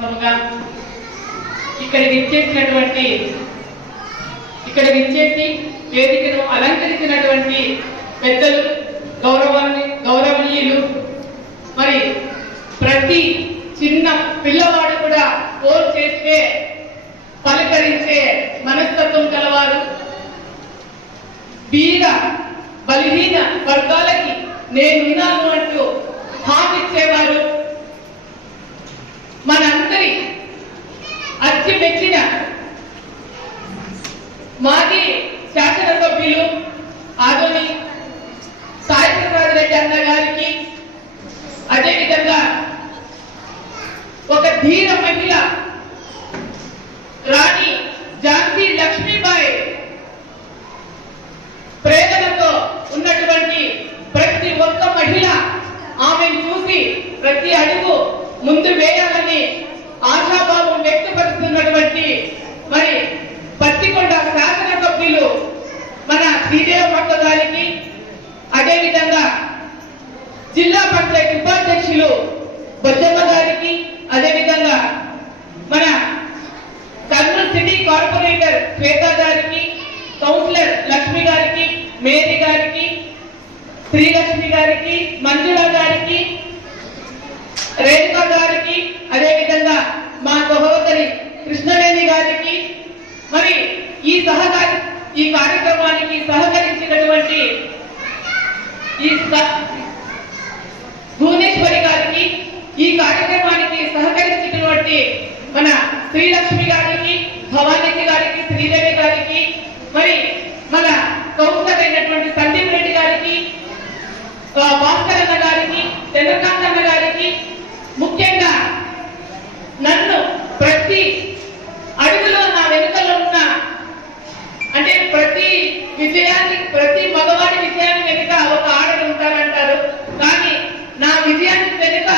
సందర్భంగా ఇక్కడ విచ్చేసినటువంటి ఇక్కడ విచ్చేసి వేదికను అలంకరించినటువంటి పెద్దలు గౌరవాన్ని గౌరవనీయులు. మరి ప్రతి చిన్న పిల్లవాడు కూడా ఫోన్ చేస్తే పలకరించే మనస్తత్వం కలవారు. బీద బలహీన వర్గాలకి నేనున్నాను అంటూ హామీ ఇచ్చేవారు మనందరి అతి మెచ్చిన మాజీ శాసనసభ్యులు ఆదోని సాయి రెడ్డి అన్న గారికి అదేవిధంగా ఒక ధీర మహిళ రాణి జాన్సీ లక్ష్మీబాయి ప్రేరణతో ఉన్నటువంటి ప్రతి ఒక్క మహిళ ఆమెను చూసి ప్రతి అడుగు ముందు వేయాలని ఆశాభావం వ్యక్తపరుస్తున్నటువంటి మరి పత్తికొండ శాసనసభ్యులు మన శ్రీదేవమ్మ గారికి అదేవిధంగా జిల్లా పంచాయతీ ఉపాధ్యక్షులు బొజ్జమ్మ గారికి అదేవిధంగా మన కర్నూలు సిటీ కార్పొరేటర్ శ్వేత గారికి కౌన్సిలర్ లక్ష్మి గారికి మేరీ గారికి శ్రీలక్ష్మి గారికి మంజుల గారికి రేణుక గారికి అదేవిధంగా మా సహోదరి కృష్ణవేణి గారికి మరి ఈ సహకారి ఈ కార్యక్రమానికి సహకరించినటువంటి ఈ భువనేశ్వరి గారికి ఈ కార్యక్రమానికి సహకరించినటువంటి మన శ్రీలక్ష్మి గారికి భవానీ గారికి శ్రీదేవి గారికి మరి మన కౌన్సిలర్ అయినటువంటి సందీప్ రెడ్డి గారికి ఆ, భాస్కర్ అన్న గారికి చంద్రకాంత్ అన్న గారికి ముఖ్యంగా నన్ను ప్రతి అడుగులో నా వెనుకలో ఉన్న అంటే ప్రతి విజయాన్ని ప్రతి మగవాడి విజయాన్ని వెనుక ఒక ఆడలు ఉంటారంటారు కానీ నా విజయానికి వెనుక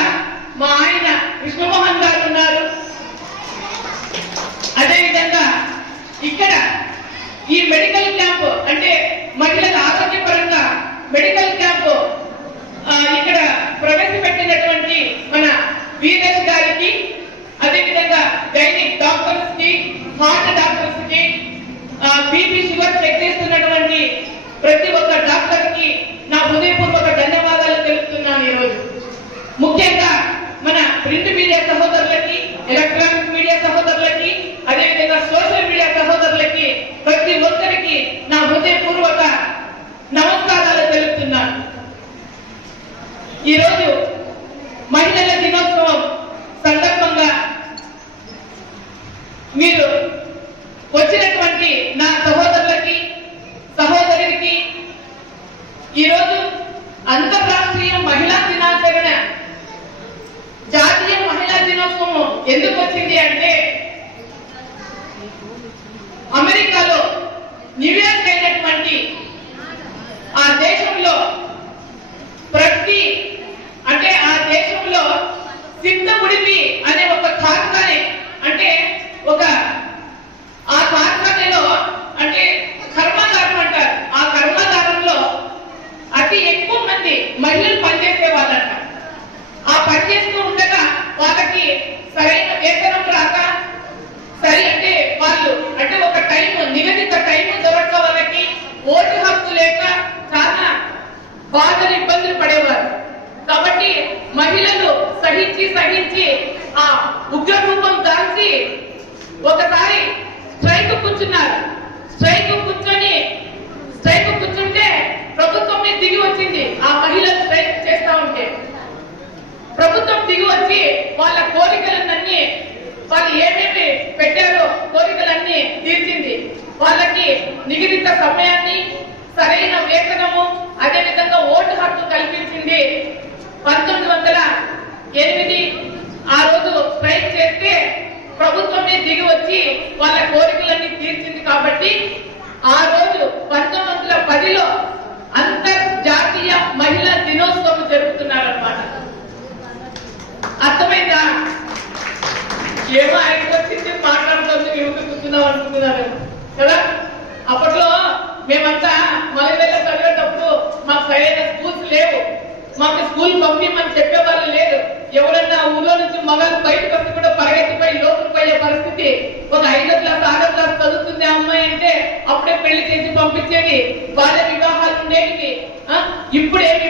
మా ఆయన విష్ణుమోహన్ గారు ఉన్నారు అదేవిధంగా ఇక్కడ ఈ మెడికల్ క్యాంప్ అంటే మహిళల ఆరోగ్యపరంగా మెడికల్ క్యాంప్ ఆ, ఇక్కడ ప్రవేశపెట్టినటువంటి మన వీరేష్ గారికి అదేవిధంగా గైనిక్ డాక్టర్స్కి హార్ట్ డాక్టర్స్కి బీపీ షుగర్ చెక్ చేస్తున్నటువంటి ప్రతి ఒక్క డాక్టర్కి నా హృదయపూర్వక ధన్యవాదాలు తెలుపుతున్నాను ఈరోజు ముఖ్యంగా మన ప్రింట్ మీడియా సహోదరులకి ఎలక్ట్రానిక్ మీడియా సహోదరులకి అదేవిధంగా సోషల్ మీడియా సహోదరులకి ప్రతి ఒక్కరికి నా హృదయపూర్వక నమస్కారాలు తెలుపుతున్నాను ఈరోజు మహిళల దినోత్సవం సందర్భంగా మీరు వచ్చినటువంటి నా సహోదరులకి సహోదరులకి ఈరోజు అంతర్రాష్ట్రీయ మహిళా దినాచరణ జాతీయ మహిళా దినోత్సవం ఎందుకు వచ్చింది అంటే అమెరికాలో న్యూయార్క్ అయినటువంటి ఆ దేశంలో ప్రతి అంటే ఆ దేశంలో సిద్ధ ఉడిపి అనే ఒక కార్ఖానే అంటే ఒక ఆ కార్ఖానేలో అంటే కర్మాగారం అంటారు ఆ కర్మాగారంలో అతి ఎక్కువ మంది మహిళలు పనిచేసే వాళ్ళంట ఆ పనిచేస్తూ ఉండగా వాళ్ళకి సరైన వేతనం రాక సరే అంటే వాళ్ళు అంటే ఒక టైం నివేదిక టైం దొరక్క వాళ్ళకి ఓటు హక్కు లేక చాలా బాధలు ఇబ్బందులు పడేవారు. కాబట్టి మహిళలు సహించి సహించి ఆ ఉగ్ర రూపం దాల్చి ఒకసారి స్ట్రైక్ కూర్చున్నారు. స్ట్రైక్ కూర్చొని స్ట్రైక్ కూర్చుంటే ప్రభుత్వం మీద దిగి వచ్చింది. ఆ మహిళలు స్ట్రైక్ చేస్తా ఉంటే ప్రభుత్వం దిగి వచ్చి వాళ్ళ కోరికలన్నీ వాళ్ళు ఏమేమి పెట్టారో కోరికలన్నీ తీర్చింది. వాళ్ళకి నిగదిత సమయాన్ని సరైన వేతనము అదేవిధంగా ఓటు హక్కు కల్పించింది పంతొమ్మిది వందల ఎనిమిది ఆ రోజు స్ట్రైక్ చేస్తే ప్రభుత్వమే దిగి వచ్చి వాళ్ళ కోరికలన్నీ తీర్చింది కాబట్టి ఆ రోజు పంతొమ్మిది వందల పదిలో అంతర్జాతీయ మహిళా దినోత్సవం జరుపుతున్నారన్నమాట. అర్థమైందా? ఏమో ఆయనకు వచ్చింది మాట్లాడుతుంది ఏమిటి కూర్చున్నాం అనుకున్నారు కదా. అప్పట్లో మేమంతా మలవేళ మాకు సరైన స్కూల్స్ లేవు. మాకు స్కూల్ పంపించమని చెప్పేవాళ్ళు లేరు. ఎవరన్నా ఊళ్ళో నుంచి మగాలు బయటకు వచ్చి కూడా పరిగెత్తిపోయి లోపలి పోయే పరిస్థితి ఒక ఐదో క్లాస్ ఆరో క్లాస్ చదువుతుంది అమ్మాయి అంటే అప్పుడే పెళ్ళి చేసి పంపించేది బాల్య వివాహాలు ఉండేవి ఇప్పుడేమి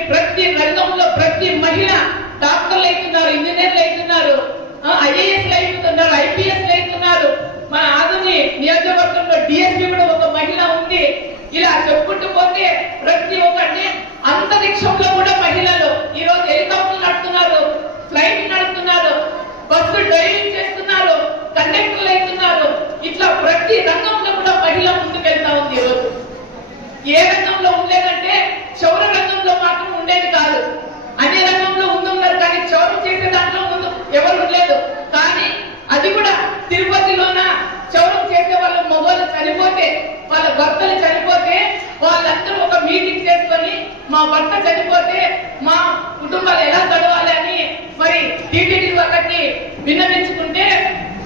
వాళ్ళందరూ ఒక మీటింగ్ చేసుకొని మా భర్త చనిపోతే మా కుటుంబాలు ఎలా గడవాలి అని మరి టీటీడీ వాళ్ళకి విన్నవించుకుంటే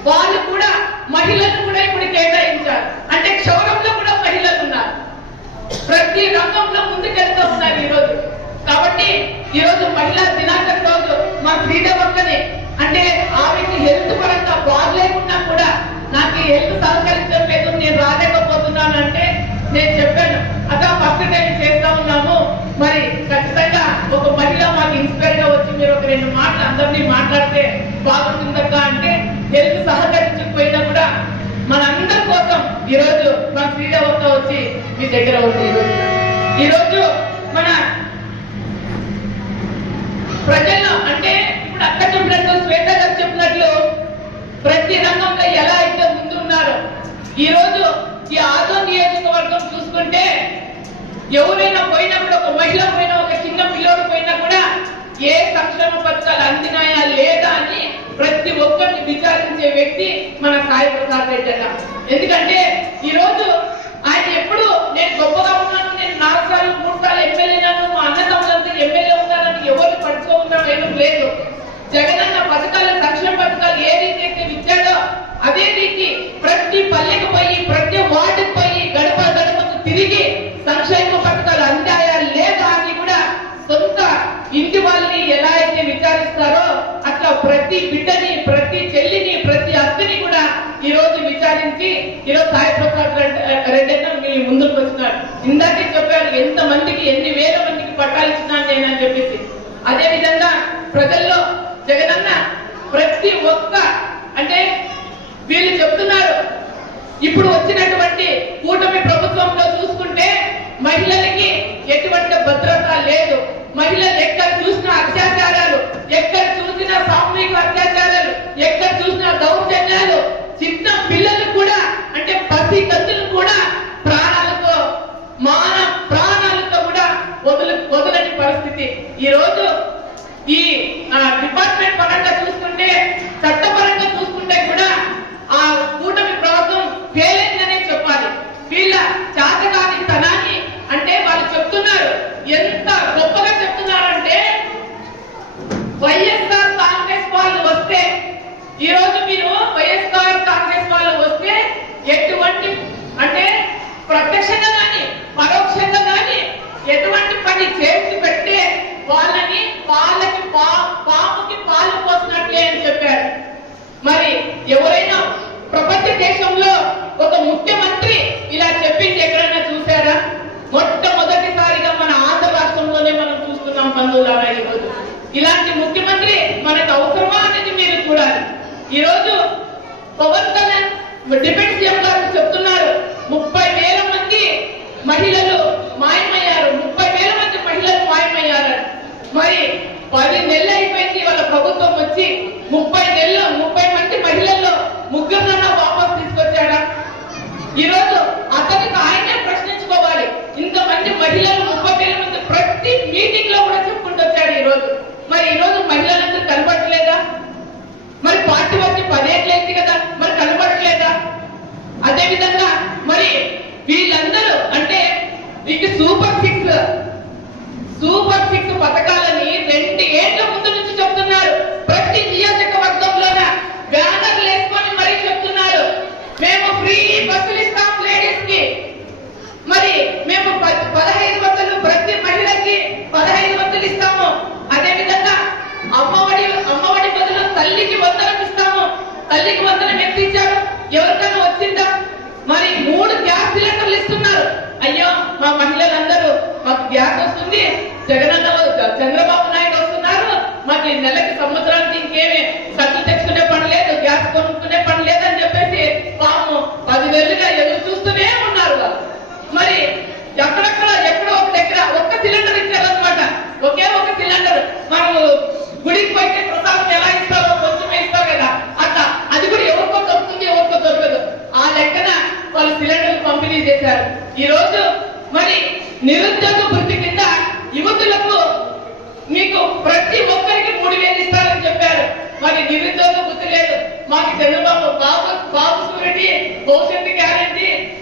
వాళ్ళు కూడా మహిళలు కూడా ఇప్పుడు కేటాయించారు. అంటే క్షౌరంలో కూడా మహిళలు ఉన్నారు. ప్రతి రంగంలో ముందుకెళ్తూ ఉన్నారు ఈరోజు. కాబట్టి అందరినీ మాట్లాడితే బాగుంటుందక్క అంటే తెలుగు సహకరించకపోయినా కూడా మనందరి కోసం ఈరోజు మన శ్రీదేవత వచ్చి మీ దగ్గర ఉంది ఈరోజు. మన ప్రజల్లో అంటే ఇప్పుడు అక్క చెప్పినట్లు శ్వేత గారు చెప్పినట్లు ప్రతి రంగంలో ఎలా అయితే ముందు ఉన్నారో ఈరోజు ఈ ఆదో నియోజకవర్గం చూసుకుంటే ఎవరైనా పోయినప్పుడు ఒక మహిళ ఏ సంక్షేమ పథకాలు అందినాయా లేదా అని ప్రతి ఒక్కరిని విచారించే వ్యక్తి మన సాయి ప్రసాద్ రెడ్డి అన్న. ఎందుకంటే ఈరోజు ఆయన ఎప్పుడు నేను గొప్పగా ఉన్నాను నేను నాలుగు సార్లు మూడు సార్లు ఎమ్మెల్యేనాను మా అన్నదమ్ములందరూ ఎమ్మెల్యే ఉన్నానని ఎవరు పడుతూ ఉన్నాను లేదు. ప్రతి ఒక్క అంటే వీళ్ళు చెప్తున్నారు ఇప్పుడు వచ్చినటువంటి కూటమి ప్రభుత్వంలో చూసుకుంటే మహిళలకి ఎటువంటి భద్రత లేదు. మహిళలు ఎక్కడ చూసిన అత్యాచారాలు ఎక్కడ చూసిన సామూహిక అత్యాచారాలు ఎక్కడ చూసిన దౌర్జన్యాలు చిన్న పిల్లలు కూడా అంటే పసి కత్తులు కూడా ప్రాణాలతో మాన ప్రాణాలతో కూడా వదులు వదలని పరిస్థితి. ఈ రోజు ఈ డిపార్ట్మెంట్ పరంగా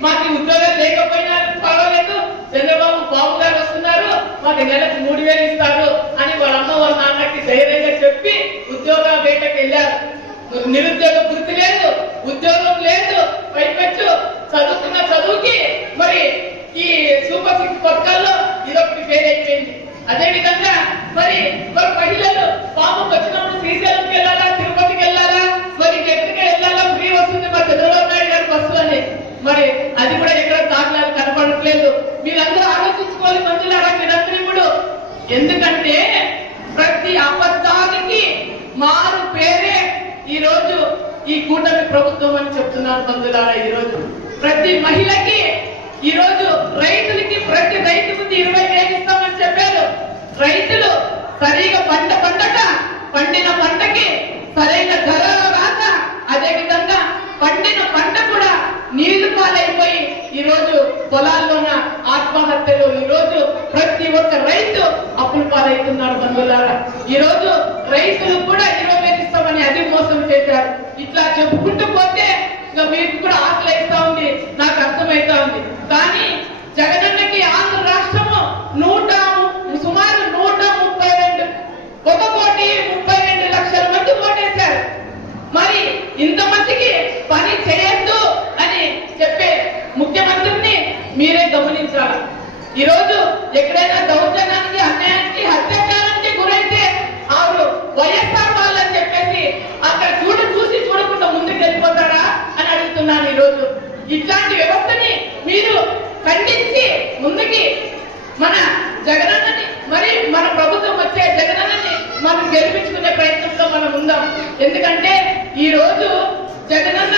మాకు ఉద్యోగం లేకపోయినా పర్వాలేదు. చంద్రబాబు బాబు గారు వస్తున్నారు. మాకు నెలకు మూడు వేలు ఇస్తారు అని వాళ్ళ అమ్మ వాళ్ళ నాన్నకి ధైర్యంగా చెప్పి ఉద్యోగ వేటకి వెళ్ళారు. నిరుద్యోగ వృత్తి లేదు ఉద్యోగం లేదు పైపెచ్చు. చదువుకున్న చదువుకి మరి ఈ సూపర్ సిక్స్ పథకాల్లో ఇదొకటి ఫెయిల్ అయిపోయింది. అదే విధంగా మరి అది కూడా ఎక్కడ దాఖలాలు కనపడట్లేదు. మీరందరూ ఆలోచించుకోవాలి మంజులారా మీరందరూ ఎందుకంటే ప్రతి అబద్ధానికి మారు పేరే ఈ రోజు ఈ కూటమి ప్రభుత్వం అని చెప్తున్నారు మంజులారా ఈ రోజు ప్రతి మహిళకి ఈ రోజు రైతులకి ప్రతి రైతుకు ఇరవై వేలు ఇస్తామని చెప్పారు. రైతులు సరిగా పంట పండక పండిన పంటకి సరైన ధర రాక అదే విధంగా పండిన పంట నీళ్ళు పాలైపోయి ఈరోజు పొలాల్లోన ఆత్మహత్యలు ఈ రోజు ప్రతి ఒక్క రైతు అప్పులు పాలవుతున్నారు బంధువులారా. ఈరోజు రైతులు కూడా ఇరవై ఇస్తామని అది మోసం చేశారు. ఇట్లా చెప్పుకుంటూ పోతే ఇంకా మీకు కూడా ఆకలి వేస్తా ఉంది నాకు అర్థమైతా ఉంది. కానీ జగనన్నకి ఆంధ్ర రాష్ట్రము నూట సుమారు నూట ముప్పై రెండు ఒక కోటి ముప్పై రెండు లక్షల మంది ఓటేశారు. మరి ఇంతమందికి పని చేయొద్దు అని చెప్పే ముఖ్యమంత్రిని మీరే గమనించాలి. ఈరోజు ఎక్కడైనా దౌర్జన్యానికి అన్యాయానికి అత్యాచారానికి గురైతే ఆవిడ వైఎస్ఆర్ వాళ్ళని చెప్పేసి అక్కడ చూడు చూసి చూడకుండా ముందుకు వెళ్ళిపోతారా అని అడుగుతున్నాను ఈరోజు. ఇట్లాంటి వ్యవస్థని మీరు ఖండించి ముందుకి మన జగనన్నని మరి మన ప్రభుత్వం వచ్చే జగనన్నని మనం గెలిపించుకునే ప్రయత్నంలో మనం ఉందాం. ఎందుకంటే ఈ రోజు జగనన్న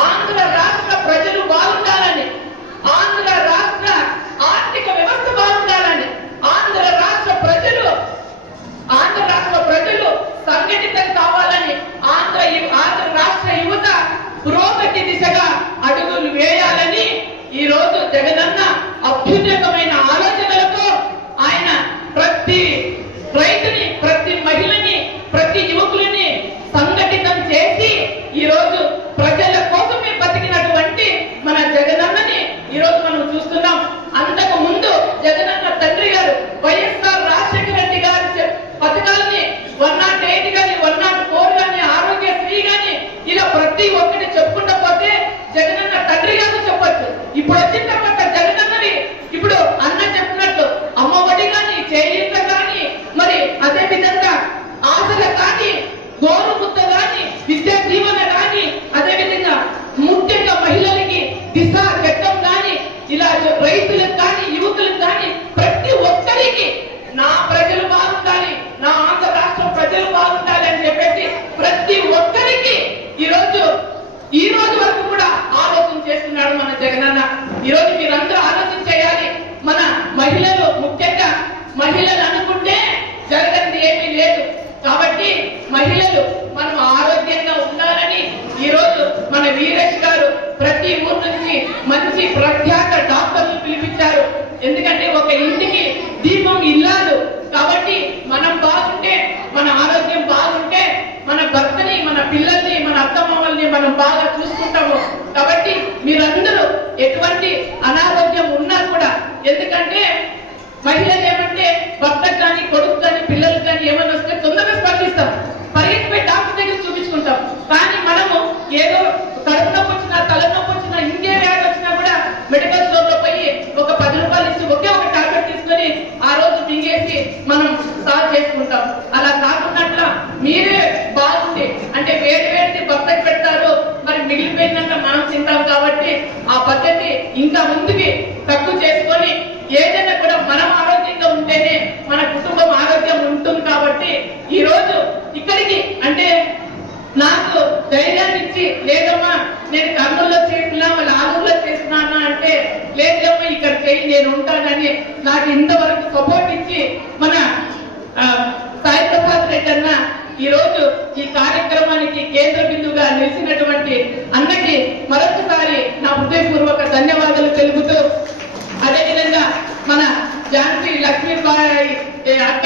ఆంధ్ర రాష్ట్ర ప్రజలు బాగుండాలని ఆంధ్ర రాష్ట్ర ఆర్థిక ప్రసాద్ ఈ రోజు ఈ కార్యక్రమానికి కేంద్ర బిందువుగా నిలిచినటువంటి అన్నకి మరొకసారి నా హృదయపూర్వక ధన్యవాదాలు తెలుపుతూ అదేవిధంగా మన జాన్సీ లక్ష్మీబాయి ఏ, అక్క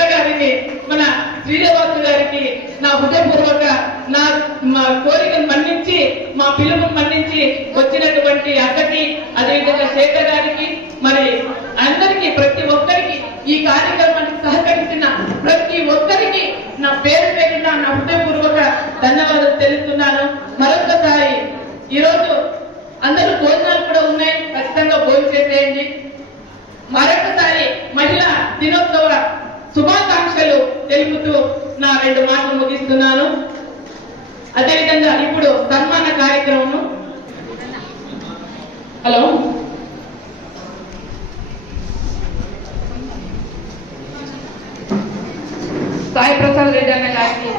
మన శ్రీనివాసు గారికి నా హృదయపూర్వక నా మా కోరికను మన్నించి మా పిలుపును మన్నించి వచ్చినటువంటి అక్కకి అదేవిధంగా శేఖర్ గారికి మరి అందరికీ ప్రతి ఒక్కరికి ఈ కార్యక్రమానికి సహకరించిన ప్రతి ఒక్కరికి నా పేరు పేరున నా హృదయపూర్వక ధన్యవాదాలు తెలుపుతున్నాను. మరొకసారి ఈరోజు అందరూ భోజనాలు కూడా ఉన్నాయి. ఖచ్చితంగా భోజనం చేసేయండి. మరొకసారి మహిళా దినోత్సవ శుభాకాంక్షలు తెలుపుతూ నా రెండు మాటలు ముగిస్తున్నాను. అదేవిధంగా ఇప్పుడు సన్మాన కార్యక్రమం హలో. సాయి ప్రసాద్ రెడ్డి అనే గారికి